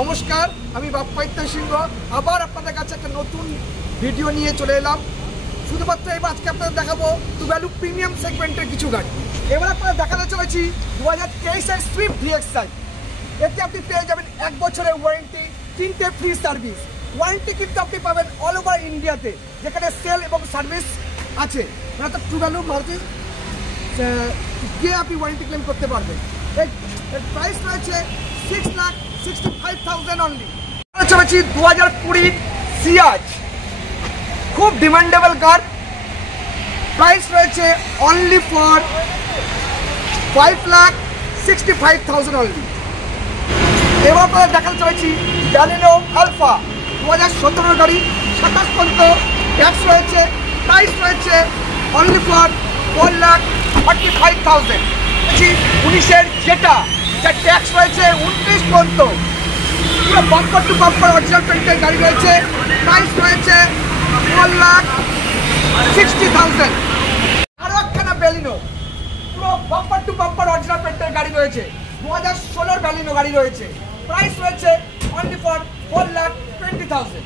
নমস্কার, আমি বাপ্পাইত্য সিংহ আবার আপনাদের কাছে একটা নতুন ভিডিও নিয়ে চলে এলাম। শুধুমাত্র এবার আজকে আপনাদের দেখাবো টুভ্যালু প্রিমিয়াম সেগমেন্টের কিছু গাড়ি। এবার আপনারা দেখাতে চলেছি 2023-এর সুইফট DXi। এতে আপনি পেয়ে যাবেন 1 বছরের ওয়ারেন্টি, 3টে ফ্রি সার্ভিস। ওয়ারেন্টি কিন্তু আপনি পাবেন অল ওভার ইন্ডিয়াতে, যেখানে সেল এবং সার্ভিস আছে। মানে তো টুভ্যালু মারুতি গিয়ে আপনি ওয়ারেন্টি ক্লেম করতে পারবেন। এর প্রাইস রয়েছে 6,65,000 অনলি। চলেছি 2020 সিয়াজ, খুব ডিমান্ডেবল কার। প্রাইস রয়েছে অনলি ফর 5,65,000 অনলি। এবার আপনারা দেখাতে চলেছি ব্যালেনো আলফা 2017 গাড়ি, 27 পর্যন্ত ট্যাক্স রয়েছে। প্রাইস রয়েছে অনলি ফর 4,45,000। 19-এর যেটা যার ট্যাক্স রয়েছে 29 পর্যন্ত, পুরো বাম্পার টু বাম্পার অরিজিনাল পেন্টের গাড়ি রয়েছে। প্রাইস রয়েছে 4,60,000। আরও একখানা ব্যালিনো, পুরো বাম্পার টু বাম্পার অরিজিনাল পেন্টের গাড়ি রয়েছে। 2016 ব্যালিনো গাড়ি রয়েছে। প্রাইস রয়েছে অনলি ফর 4,20,000।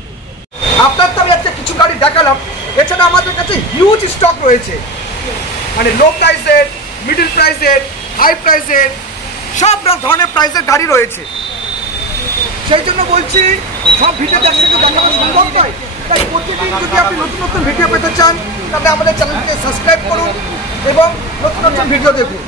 আপনার তো আমি একটা কিছু গাড়ি দেখালাম, এছাড়া আমাদের কাছে হিউজ স্টক রয়েছে। মানে লো প্রাইসের, মিডল প্রাইসের, হাই প্রাইসের, সব ধরনের প্রাইসের গাড়ি রয়েছে। সেই জন্য বলছি সব ভিডিও একসাথে দেখানো সম্ভব নয়। তাই প্রতিদিন যদি আপনি নতুন নতুন ভিডিও পেতে চান, তাহলে আমাদের চ্যানেলকে সাবস্ক্রাইব করুন এবং নতুন নতুন ভিডিও দেখুন।